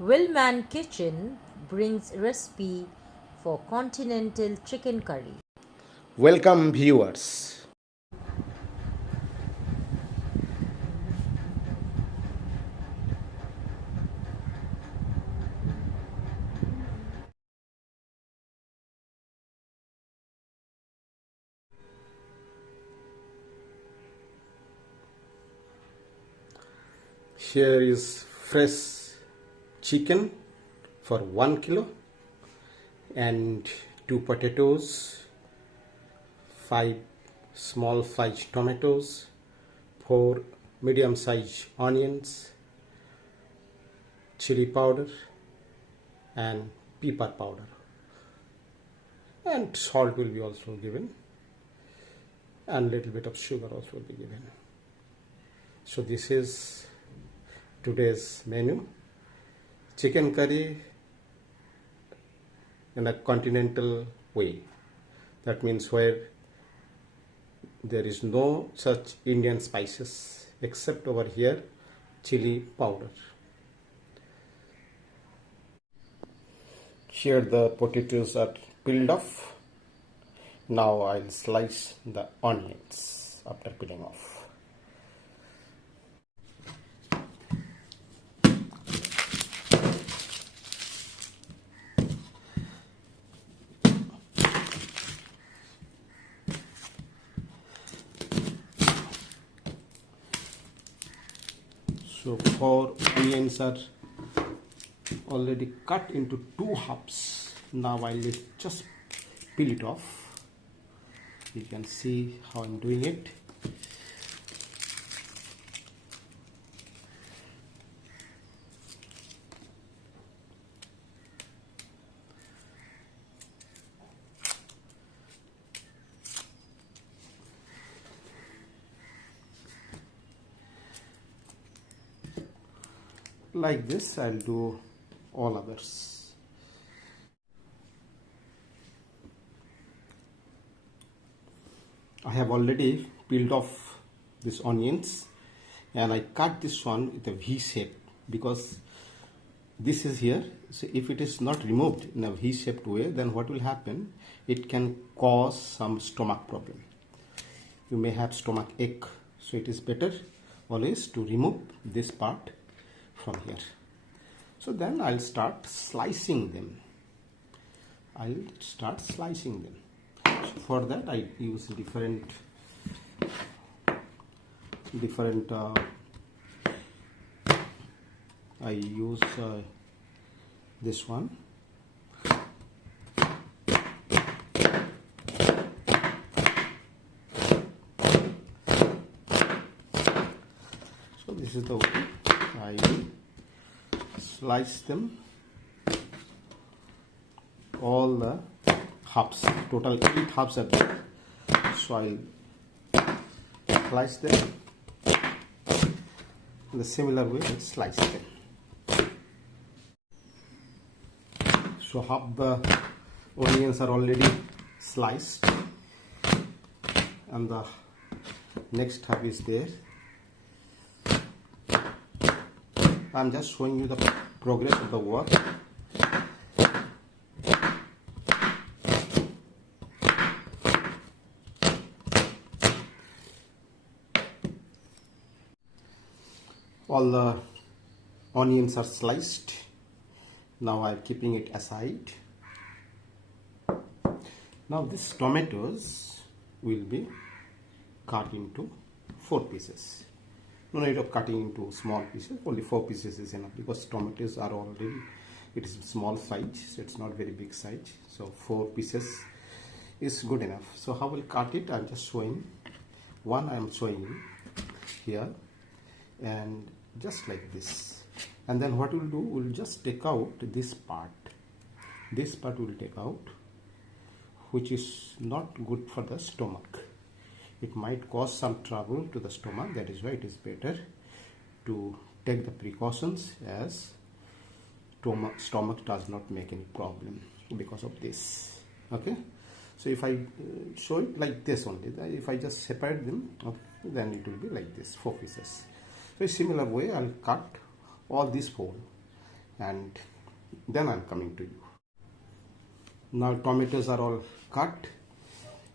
Willman Kitchen brings recipe for continental chicken curry. Welcome, viewers. Here is fresh chicken for 1 kilo and 2 potatoes, 5 small sized tomatoes, 4 medium sized onions, chili powder and pepper powder, and salt will be also given, and little bit of sugar also will be given. So this is today's menu: chicken curry in a continental way. That means where there is no such Indian spices except over here chili powder. Here the potatoes are peeled off. Now I'll slice the onions after peeling off. So 4 onions are already cut into 2 halves. Now I'll just peel it off. You can see how I'm doing it. Like this I'll do all others. I have already peeled off these onions and I cut this one with a V shape because this is here. So if it is not removed in a V shaped way, then what will happen? It can cause some stomach problem. You may have stomach ache. So it is better always to remove this part from here. So then I'll start slicing them. So for that I use different I use this one. So this is the way I will slice them, all the halves. Total 8 halves are there. So I'll slice them in the similar way. I'll slice them. So half the onions are already sliced and the next half is there. I'm just showing you the progress of the work. All the onions are sliced. Now I'm keeping it aside. Now these tomatoes will be cut into 4 pieces. No need of cutting into small pieces, only 4 pieces is enough because tomatoes are already, it is small size, so it's not very big size. So 4 pieces is good enough. So how we'll cut it, I'm just showing. One I'm showing you here, and just like this. And then what we'll do, we'll just take out this part. This part we'll take out, which is not good for the stomach. It might cause some trouble to the stomach. That is why it is better to take the precautions, as stomach does not make any problem because of this. Okay, so if I show it like this only, if I just separate them, okay, then it will be like this, 4 pieces. So in similar way I'll cut all these 4 and then I'm coming to you. Now tomatoes are all cut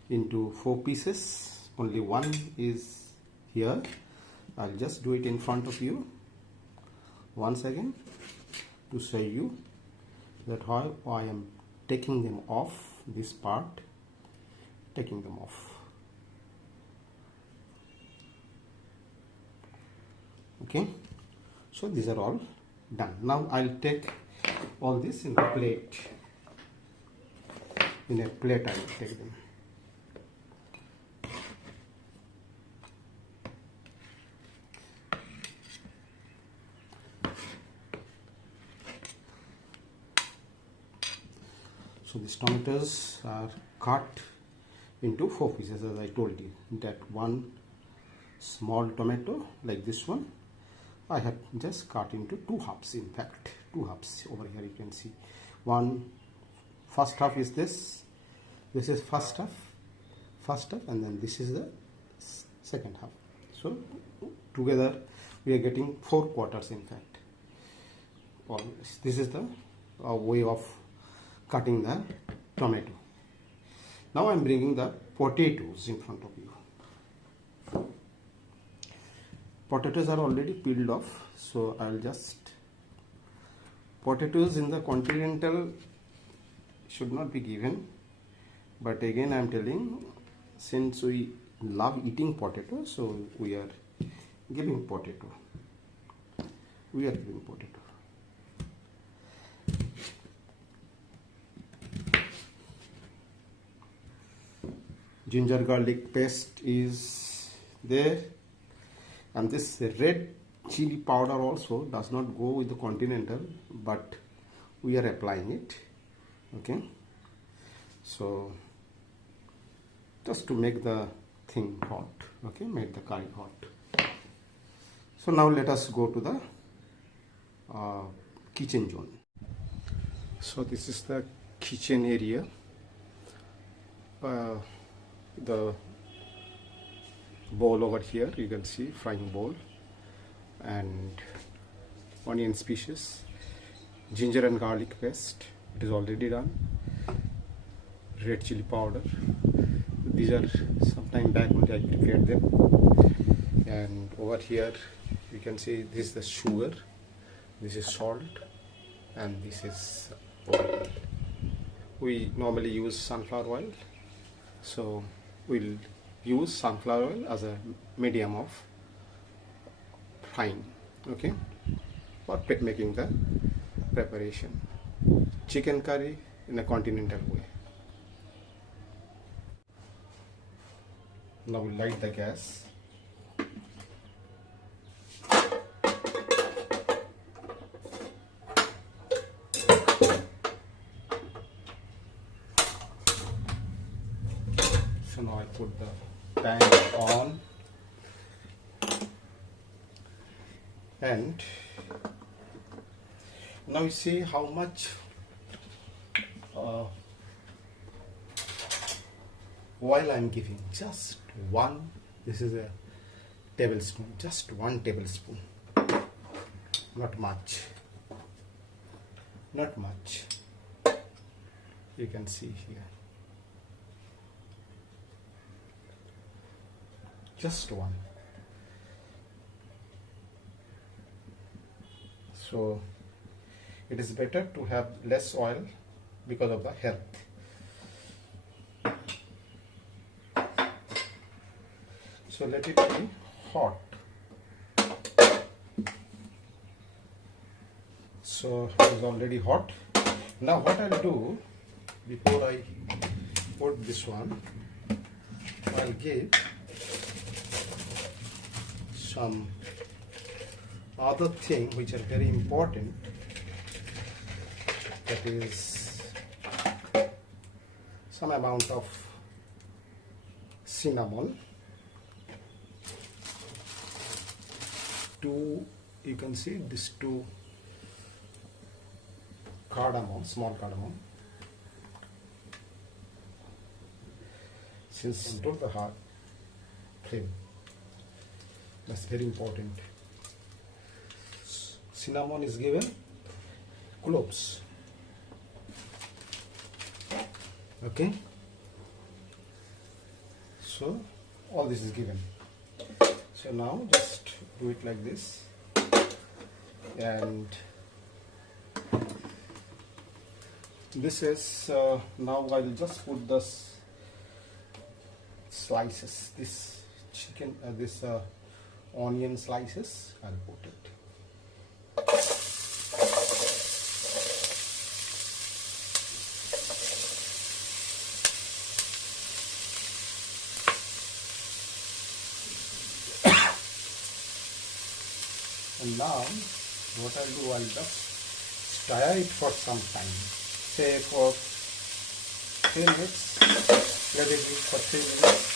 into 4 pieces. Only one is here. I'll just do it in front of you once again to show you that how I am taking them off, this part, taking them off. Okay, so these are all done. Now I'll take all this in a plate. In a plate I will take them. So these tomatoes are cut into 4 pieces, as I told you. That one small tomato like this one, I have just cut into 2 halves. In fact, 2 halves. Over here you can see one. First half is this. This is first half, and then this is the second half. So together we are getting 4 quarters. In fact, always. This is the way of cutting the tomato. Now I am bringing the potatoes in front of you. Potatoes are already peeled off, so I'll just, potatoes in the Continental should not be given, but again I am telling, since we love eating potato, so we are giving potato. We are giving potato. Ginger garlic paste is there, and this red chili powder also does not go with the Continental, but we are applying it. Okay, so just to make the thing hot. Okay, make the curry hot. So now let us go to the kitchen zone. So this is the kitchen area. The bowl over here, you can see frying bowl, and onion pieces, ginger and garlic paste, it is already done, red chili powder, these are some time back when I prepared them, and over here you can see this is the sugar, this is salt, and this is oil. We normally use sunflower oil, so we'll use sunflower oil as a medium of frying, okay, for making the preparation. Chicken curry in a continental way. Now we light the gas. So now I put the pan on, and now you see how much oil I am giving. Just one, this is a tablespoon, just 1 tablespoon, not much, not much. You can see here, just 1. So it is better to have less oil because of the health. So let it be hot. So it is already hot. Now what I'll do, before I put this one, I'll give some other thing which are very important, that is some amount of cinnamon, 2, you can see this 2 cardamom, small cardamom, since control the heart flame, that's very important. Cinnamon is given, cloves. Okay, so all this is given. So now just do it like this, and this is now I will just put the slices, this chicken, this onion slices, I'll put it. And now what I'll do, I'll just stir it for some time, say for 3 minutes. Let it be for 3 minutes.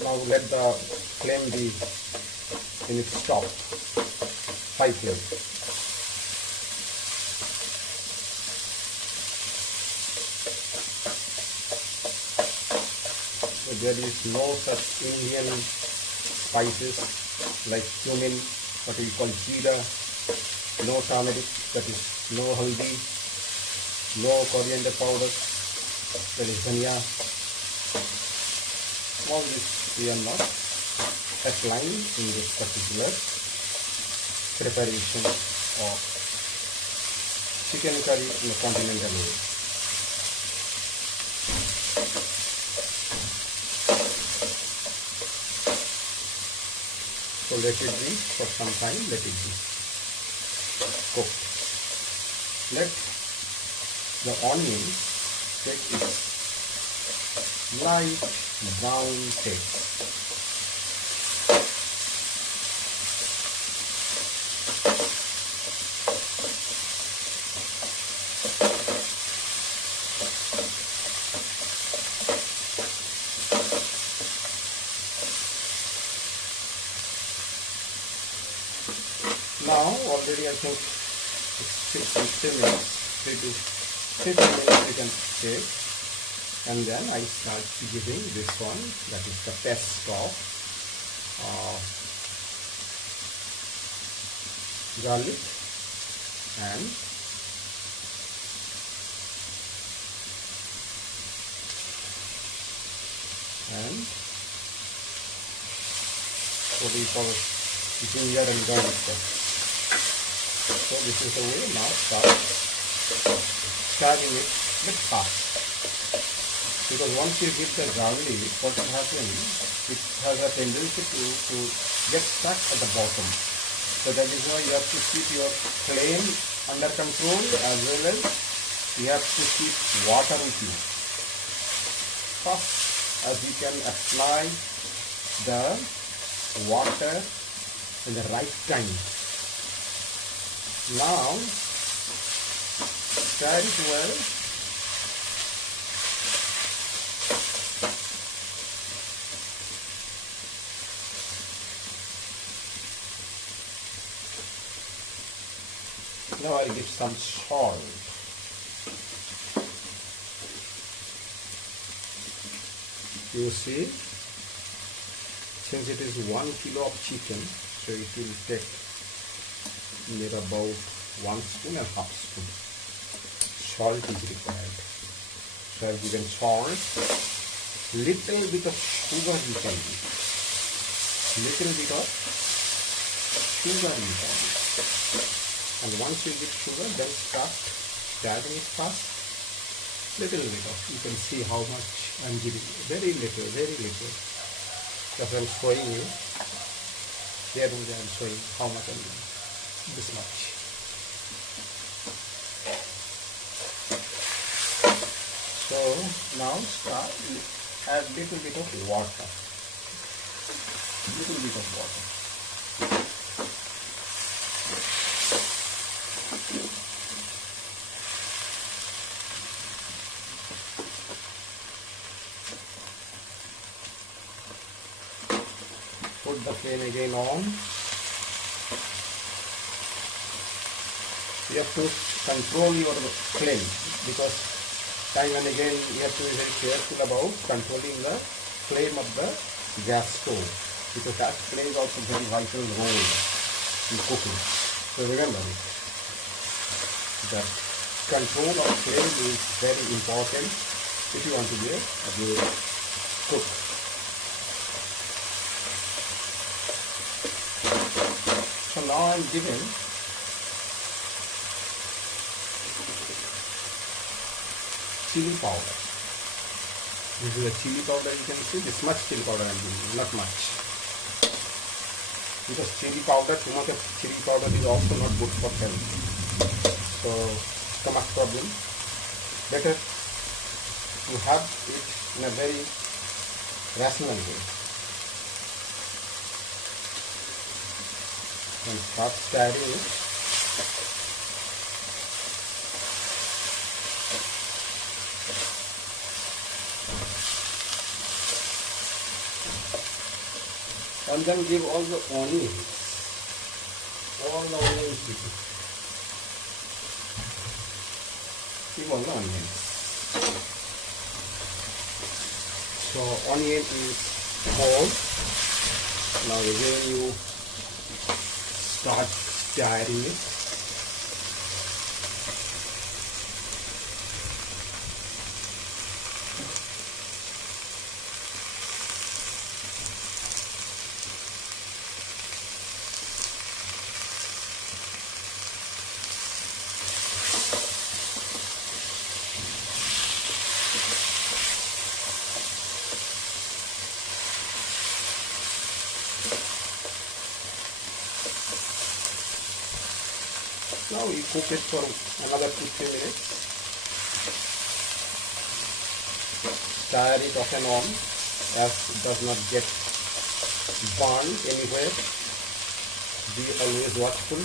Now let the flame be in its top, high flame. So there is no such Indian spices like cumin, what we call jeera, no turmeric, that is no haldi, no coriander powder, that is dhania. All this we are not applying in this particular preparation of chicken curry in a continental way. So let it be for some time, let it be cooked. Let the onion take its light brown taste. Now already I think it's 3 minutes, 3 to 5 minutes you can take, and then I start giving this one, that is the paste of garlic and what do you call it, ginger and garlic paste. So this is the way. Now start stirring it a bit fast, because once you hit the garlic, what will happen, it has a tendency to get stuck at the bottom. So that is why you have to keep your flame under control, as well as you have to keep water with you. First, as you can apply the water in the right time. Now stir it well. Now I give some salt. You see, since it is 1 kilo of chicken, so it will take near about 1 spoon and half spoon. Salt is required. So I have given salt. Little bit of sugar you can give. Little bit of sugar you can give. And once you give sugar, then start stirring it fast. Little bit of, you can see how much I am giving. Very little, very little. Just I am showing you. Here I am showing how much I am giving. This much. So now start, add little bit of water. Little bit of water. Put the flame again on. You have to control your flame, because time and again you have to be very careful about controlling the flame of the gas stove, because that plays also very vital role in cooking. So remember it, that control of flame is very important if you want to be a good cook. So now I'm giving chili powder. This is a chili powder, you can see this much chili powder I'm giving, not much. Because chili powder, too much of chili powder is also not good for health. So stomach problem. Better you have it in a very rational way. And start stirring it. And then give all the onions. All the onions. Give all the onions. So onion is cold. Now again you start stirring it. Now we cook it for another 2-3 minutes. Stir it off and on as it does not get burned anywhere. Be always watchful.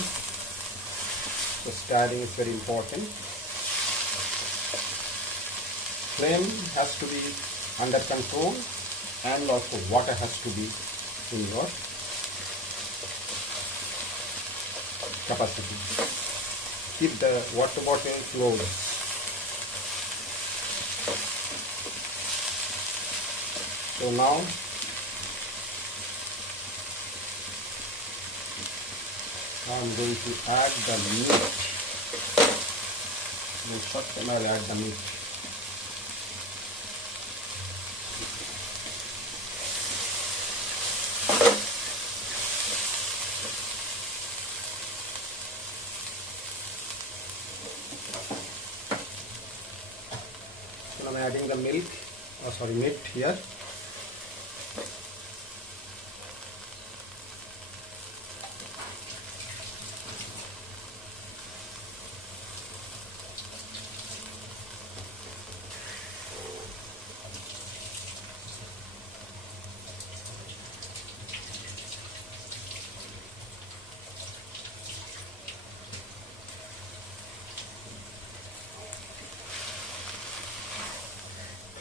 So stirring is very important. Flame has to be under control, and also water has to be in your capacity. Keep the water bottle closed. So now I'm going to add the meat. First I'll add the meat. I'm adding the meat here.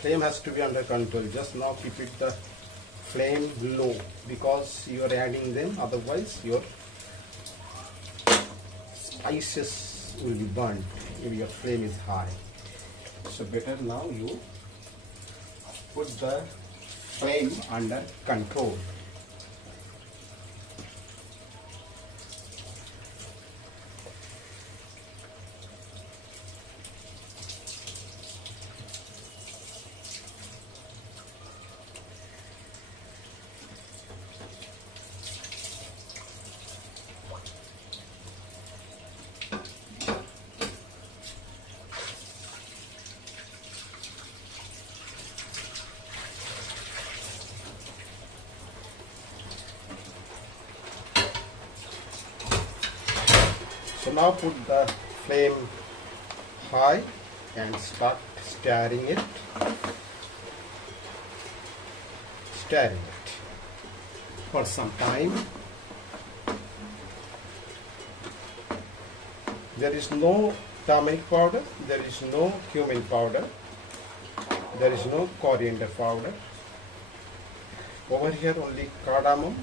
Flame has to be under control. Just now keep it the flame low, because you are adding them, otherwise your spices will be burnt if your flame is high. So better now you put the flame under control. So now put the flame high and start stirring it. Stirring it for some time. There is no turmeric powder, there is no cumin powder, there is no coriander powder. Over here only cardamom,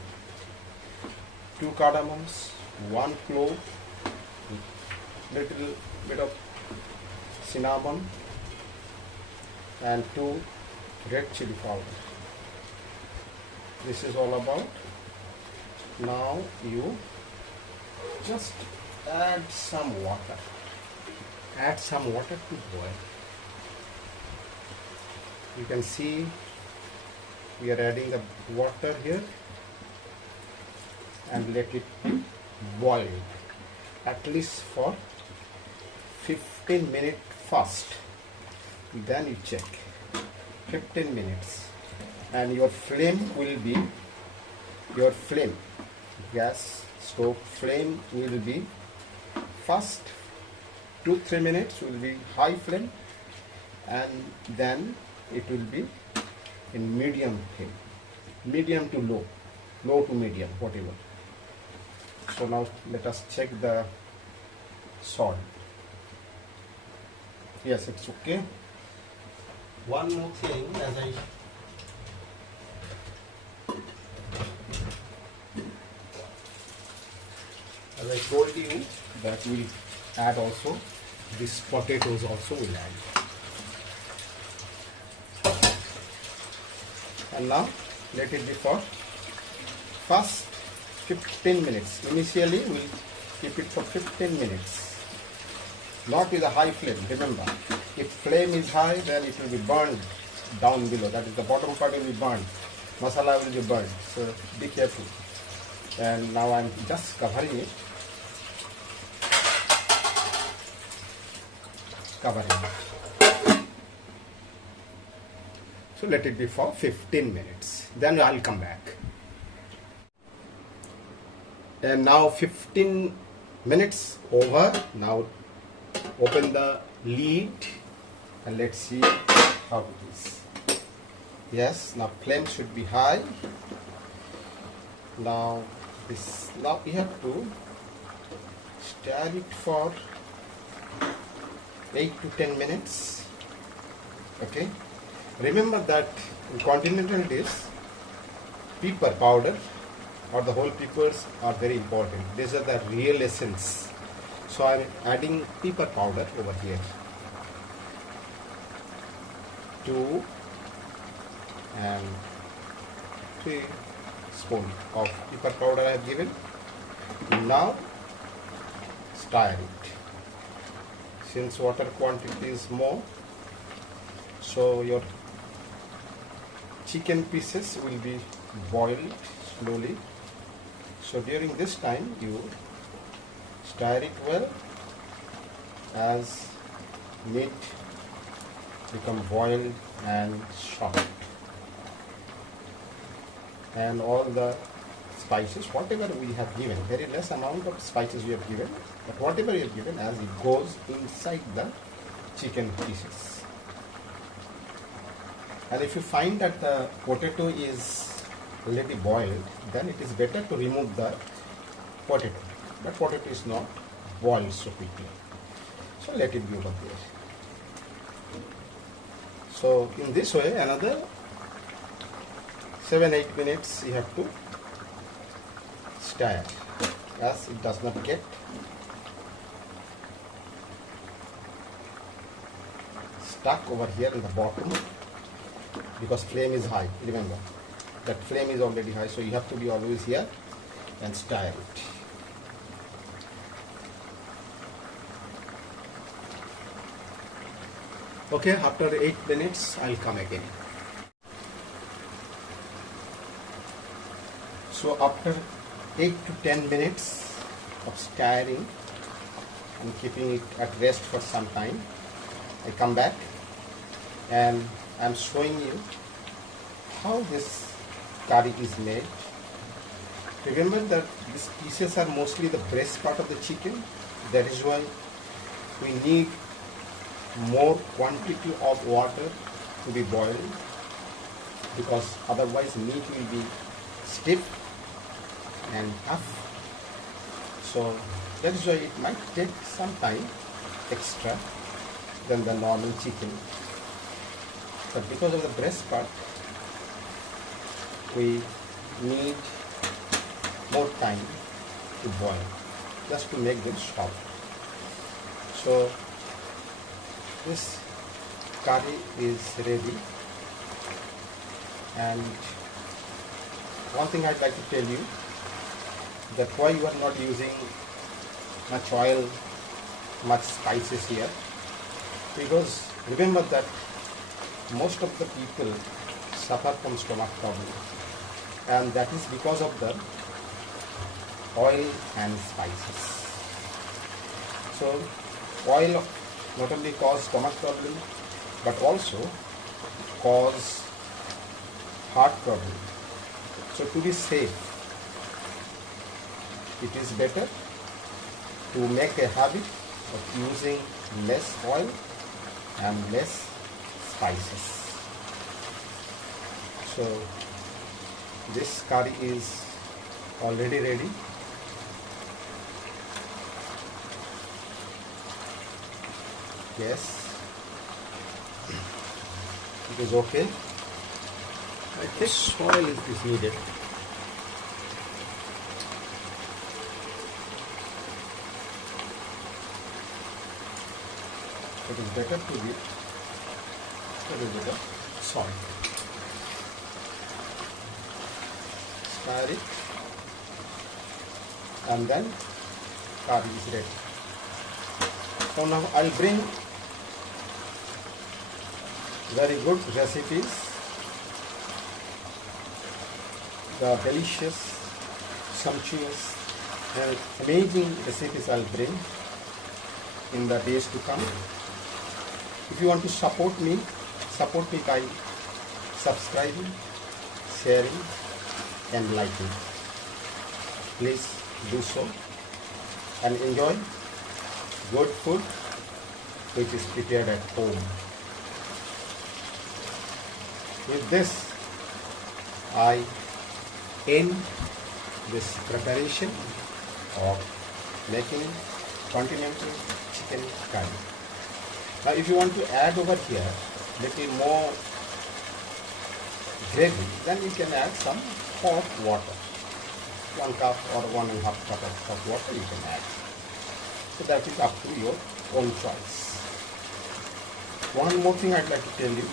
2 cardamoms, 1 clove, little bit of cinnamon and 2 red chili powder. This is all about. Now you just add some water. Add some water to boil. You can see we are adding the water here and let it boil at least for 15 minutes first. Then you check 15 minutes and your flame will be gas stove flame will be first 2-3 minutes will be high flame and then it will be in medium flame, medium to low, low to medium, whatever. So now let us check the salt. Yes, it's okay. One more thing, as I told you that we'll add also these potatoes also will add. And now let it be for first 15 minutes. Initially we'll keep it for 15 minutes. Not with a high flame, remember. If flame is high, then it will be burned down below. That is, the bottom part will be burned. Masala will be burned. So be careful. And now I'm just covering it. So let it be for 15 minutes. Then I'll come back. And now 15 minutes over. Now open the lid and let's see how it is. Yes, now flame should be high. Now we have to stir it for 8 to 10 minutes. Okay. Remember that in continental dish, pepper powder or the whole peppers are very important. These are the real essence. So I am adding pepper powder over here. 2 and 3 spoons of pepper powder I have given. Now stir it. Since water quantity is more, so your chicken pieces will be boiled slowly. So during this time you stir it well as meat become boiled and soft. And all the spices, whatever we have given, very less amount of spices we have given, but whatever you have given, as it goes inside the chicken pieces. And if you find that the potato is already boiled, then it is better to remove the potato. But potato is not boiled so quickly. So let it be over there. So in this way, another 7-8 minutes you have to stir, as it does not get stuck over here in the bottom, because flame is high. Remember that flame is already high, so you have to be always here and stir it. Okay, after 8 minutes I'll come again. So after 8 to 10 minutes of stirring and keeping it at rest for some time, I come back and I'm showing you how this curry is made. Remember that these pieces are mostly the breast part of the chicken. That is why we need more quantity of water to be boiled, because otherwise meat will be stiff and tough. So that is why it might take some time extra than the normal chicken. But because of the breast part, we need more time to boil, just to make them soft. So this curry is ready, and one thing I'd like to tell you, that why you are not using much oil, much spices here, because remember that most of the people suffer from stomach problem, and that is because of the oil and spices. So oil not only cause stomach problem but also cause heart problem. So to be safe, it is better to make a habit of using less oil and less spices. So this curry is already ready. Yes, it is okay. I think oil is needed. It is better to give a little bit of salt. Stir it, and then curry is ready. So now I'll bring very good recipes, the delicious, sumptuous and amazing recipes I'll bring in the days to come. If you want to support me by subscribing, sharing and liking. Please do so and enjoy good food which is prepared at home. With this, I end this preparation of making continental chicken curry. Now if you want to add over here little more gravy, then you can add some hot water. 1 cup or 1.5 cup of hot water you can add. So that is up to your own choice. One more thing I'd like to tell you,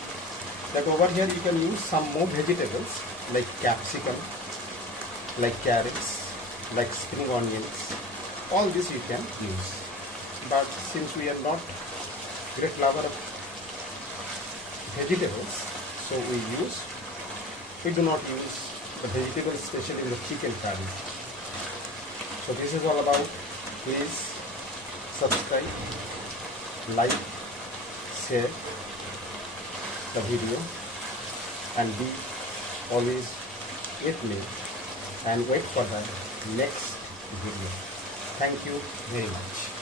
that over here you can use some more vegetables like capsicum, like carrots, like spring onions. All this you can use. But since we are not great lover of vegetables, so we do not use the vegetables, especially in the chicken curry. So this is all about. Please subscribe, like, share the video and be always with me and wait for the next video. Thank you very much.